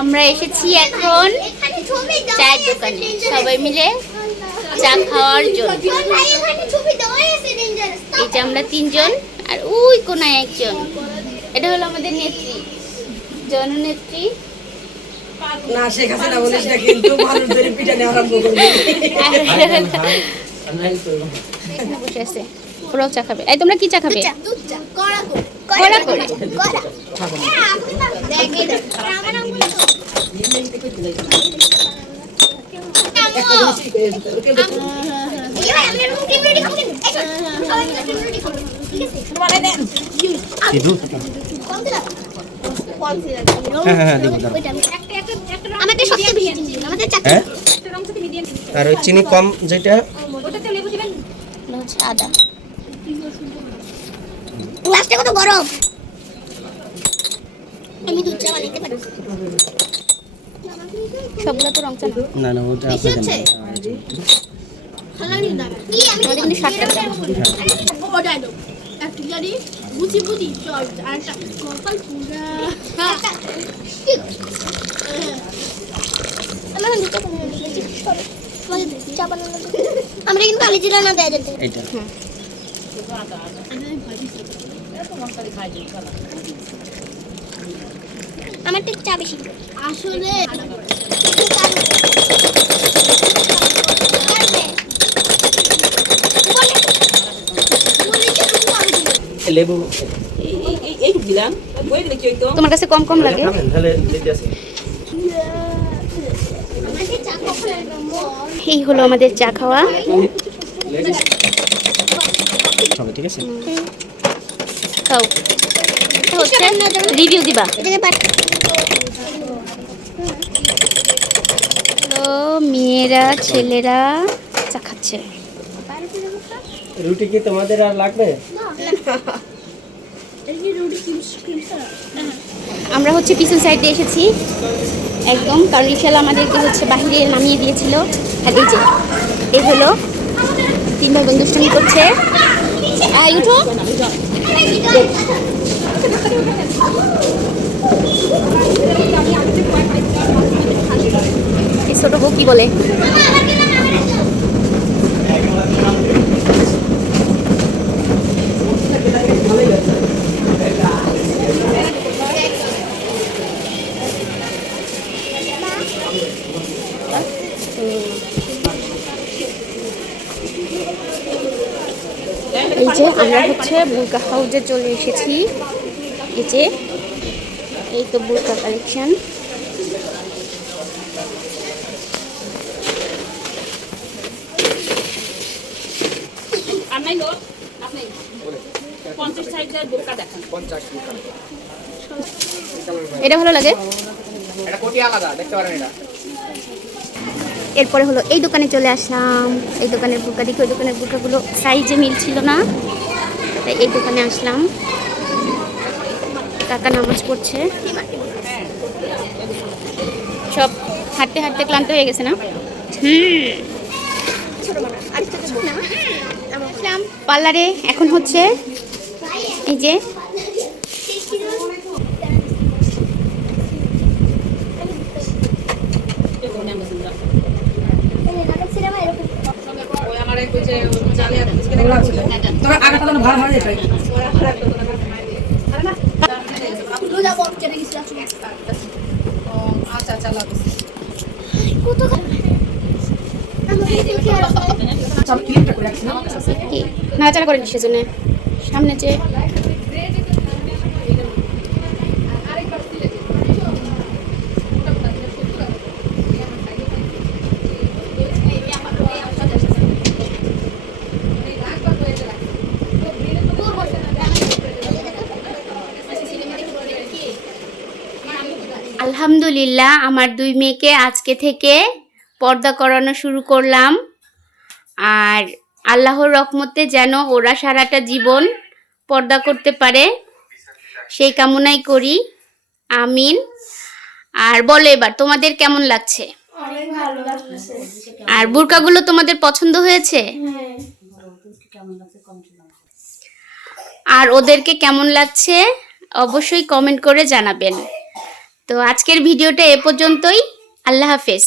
আমরা এসেছি এখন চায়ের দোকানে সবাই মিলে চা খাওয়ার জন্য। এই যে আমরা তিনজন আর ওই কোনায় একজন, এটা হলো আমাদের নেত্রী, জননেত্রী। না শেখ হাসিনা বলিস না, কিন্তু মানুষদের পিটানে আরম্ভ করবে। বসে আছে, ওরাও চা খাবে। এই তোমরা কি চা খাবে? কড়া করে। আর ওই চিনি কম যেটা আদা। গ্লাসটা কত গরম, আমি দুধ চা বানাইতে পারি। সবগুলো তো রং চা না না ওটা আছে। হালালি দাম কি আমি কিন্তু 60 টাকা অর্ডার দাও। একটা গাড়ি বুঝি বুঝি চল আর একটা কপাল পুরা। আমরা নিচে চা বানানো আমরা কিন্তু কালি জিরা না দেয়া যেতে এটা আমার তো চা বেশি আসলে লেবু এই দিলাম বই দিলে কি হইতো? তোমার কাছে কম কম লাগে? তাহলে দিতে আছে। এই হলো আমাদের চা খাওয়া। হবে ঠিক আছে। খাও, হচ্ছে রিভিউ দিবা। তো মেয়েরা ছেলেরা চা খাচ্ছে। রুটি কি তোমাদের আর লাগবে? আমরা হচ্ছে পিছন সাইডে এসেছি একদম, কারণ ইশালা আমাদেরকে হচ্ছে বাহিরে নামিয়ে দিয়েছিল। আর এই যে এই হলো তিন ভাই বোন দুষ্টামি করছে। উঠো, এই ছোট বউ কি বলে? এই যে আমরা হচ্ছে বুরকা হাউজে চলে এসেছি। এই যে এই তো বুরকা কালেকশন। এটা ভালো লাগে। এরপরে হলো এই দোকানে চলে আসলাম। এই দোকানের বুরকা দেখি, ওই দোকানের বুরকাগুলো সাইজে মিল ছিল না, তাই এই দোকানে আসলাম। কাকা নামাজ পড়ছে। সব হাঁটতে হাঁটতে ক্লান্ত হয়ে গেছে না? পার্লারে এখন হচ্ছে এই যে নাড়াচাড়া করে নিচ্ছে জন্য সামনে যে আলহামদুলিল্লাহ আমার দুই মেয়েকে আজকে থেকে পর্দা করানো শুরু করলাম। আর আল্লাহর রহমতে যেন ওরা সারাটা জীবন পর্দা করতে পারে সেই কামনাই করি, আমিন। আর বলো এবার তোমাদের কেমন লাগছে? অনেক ভালো লাগছে। আর বুরকাগুলো তোমাদের পছন্দ হয়েছে? আর ওদেরকে কেমন লাগছে অবশ্যই কমেন্ট করে জানাবেন। তো আজকের ভিডিওটা এ পর্যন্তই। আল্লাহ হাফেজ।